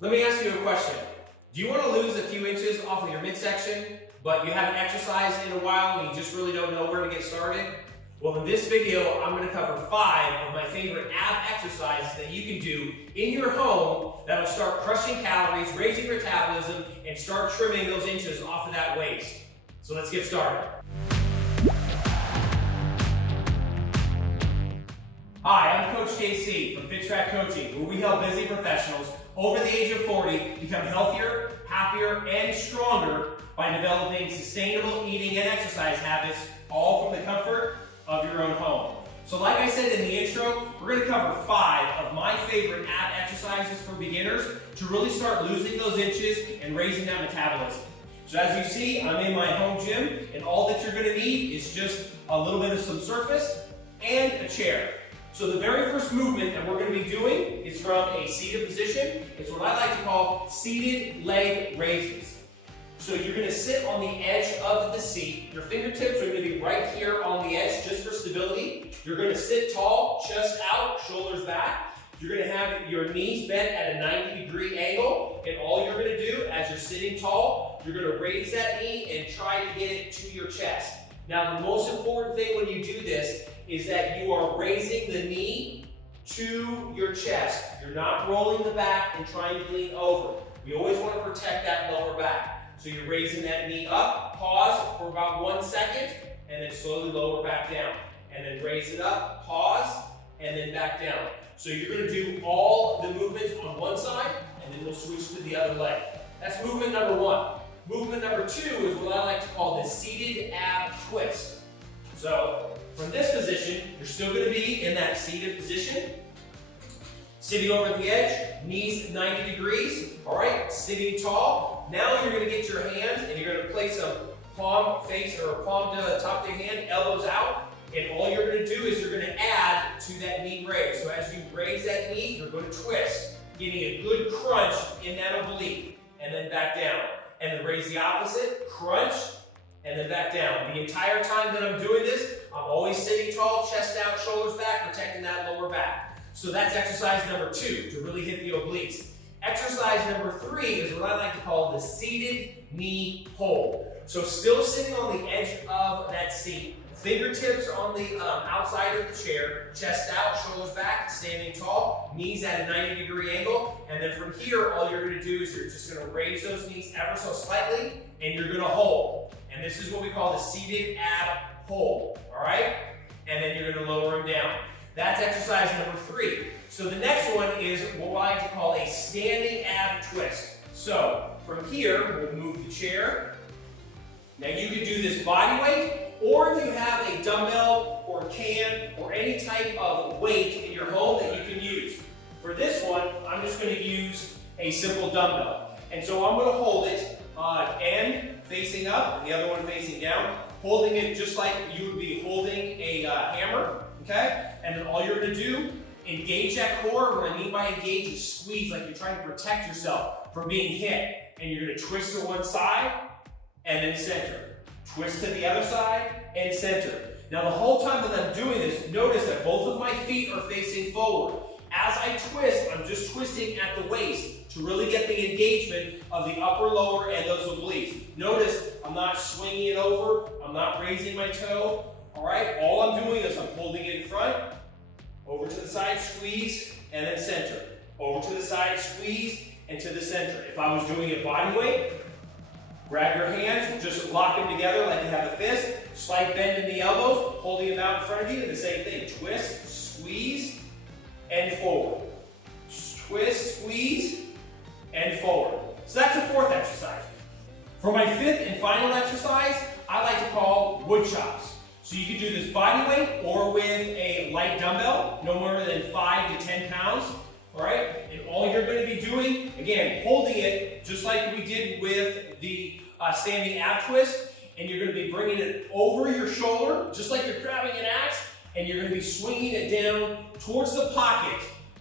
Let me ask you a question. Do you want to lose a few inches off of your midsection, but you haven't exercised in a while and you just really don't know where to get started? Well, in this video, I'm going to cover 5 of my favorite ab exercises that you can do in your home that will start crushing calories, raising metabolism, and start trimming those inches off of that waist. So let's get started. Hi, I'm Coach JC from Fit Track Coaching, where we help busy professionals over the age of 40 become healthier, happier, and stronger by developing sustainable eating and exercise habits, all from the comfort of your own home. So like I said in the intro, we're going to cover 5 of my favorite ab exercises for beginners to really start losing those inches and raising that metabolism. So as you see, I'm in my home gym, and all that you're going to need is just a little bit of some surface and a chair. So the very first movement that we're going to be doing is from a seated position. It's what I like to call seated leg raises. So you're going to sit on the edge of the seat. Your fingertips are going to be right here on the edge just for stability. You're going to sit tall, chest out, shoulders back. You're going to have your knees bent at a 90-degree angle. And all you're going to do as you're sitting tall, you're going to raise that knee and try to get it to your chest. Now the most important thing when you do this is that you are raising the knee to your chest. You're not rolling the back and trying to lean over. We always want to protect that lower back. So you're raising that knee up, pause for about 1 second, and then slowly lower back down. And then raise it up, pause, and then back down. So you're going to do all the movements on one side, and then we'll switch to the other leg. That's movement number 1. Movement number 2 is what I like to call the seated ab twist. So from this position, you're still going to be in that seated position. Sitting over the edge, knees 90 degrees, all right, sitting tall. Now you're going to get your hands and you're going to place them palm face or palm to top of your hand, elbows out. And all you're going to do is you're going to add to that knee raise. So as you raise that knee, you're going to twist, getting a good crunch in that oblique, and then back down. And then raise the opposite, crunch, and then back down. The entire time that I'm doing this, I'm always sitting tall, chest out, shoulders back, protecting that lower back. So that's exercise number 2, to really hit the obliques. Exercise number 3 is what I like to call the seated knee hold. So still sitting on the edge of that seat. Fingertips on the outside of the chair, chest out, shoulders back, standing tall, knees at a 90-degree angle. And then from here, all you're going to do is you're just going to raise those knees ever so slightly, and you're going to hold. And this is what we call the seated ab hold, all right? And then you're going to lower them down. That's exercise number 3. So the next one is what I like to call a standing ab twist. So from here, we'll move the chair. Now you can do this body weight, or if you have a dumbbell or can or any type of weight in your home that you can use. For this one, I'm just going to use a simple dumbbell. And so I'm going to hold it end facing up and the other one facing down, holding it just like you would be holding a hammer, okay? And then all you're going to do, engage that core. What I mean by engage is squeeze, like you're trying to protect yourself from being hit. And you're going to twist to one side and then center. Twist to the other side and center. Now the whole time that I'm doing this, notice that both of my feet are facing forward. As I twist, I'm just twisting at the waist to really get the engagement of the upper, lower, and those obliques. Notice I'm not swinging it over. I'm not raising my toe. All right, all I'm doing is I'm holding it in front, over to the side, squeeze, and then center. Over to the side, squeeze, and to the center. If I was doing it body weight, grab your hands, just lock them together like you have a fist, slight bend in the elbows, holding them out in front of you, and the same thing. Twist, squeeze, and forward. Twist, squeeze, and forward. So that's the 4th exercise. For my 5th and final exercise, I like to call wood chops. So you can do this body weight or with a light dumbbell, no more than 5 to 10 pounds. All right, and all you're going to be doing, again, holding it just like we did with the standing ab twist, and you're going to be bringing it over your shoulder, just like you're grabbing an axe, and you're going to be swinging it down towards the pocket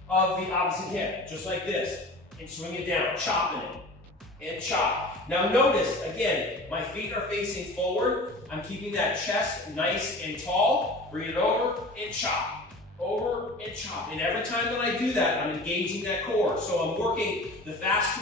of the opposite hip, just like this, and swing it down, chopping it, and chop. Now notice, again, my feet are facing forward. I'm keeping that chest nice and tall. Bring it over and chop. Over and chop. And every time that I do that, I'm engaging that core. So I'm working the fast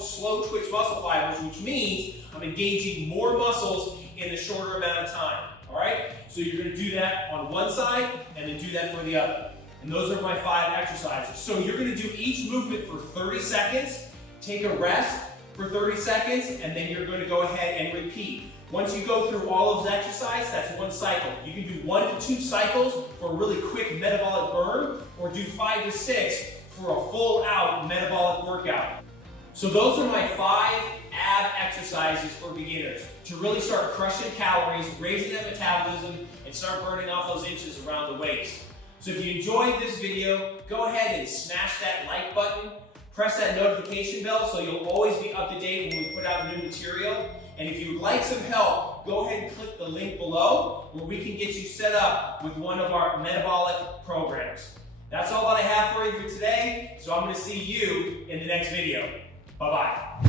slow twitch muscle fibers, which means I'm engaging more muscles in a shorter amount of time. All right? So you're going to do that on one side and then do that for the other. And those are my 5 exercises. So you're going to do each movement for 30 seconds, take a rest for 30 seconds, and then you're going to go ahead and repeat. Once you go through all of those exercises, that's one cycle. You can do 1 to 2 cycles for a really quick metabolic burn, or do 5 to 6 for a full out metabolic workout. So those are my 5 ab exercises for beginners to really start crushing calories, raising that metabolism, and start burning off those inches around the waist. So if you enjoyed this video, go ahead and smash that like button, press that notification bell so you'll always be up to date when we put out new material. And if you would like some help, go ahead and click the link below where we can get you set up with one of our metabolic programs. That's all that I have for you for today, so I'm going to see you in the next video. Bye-bye.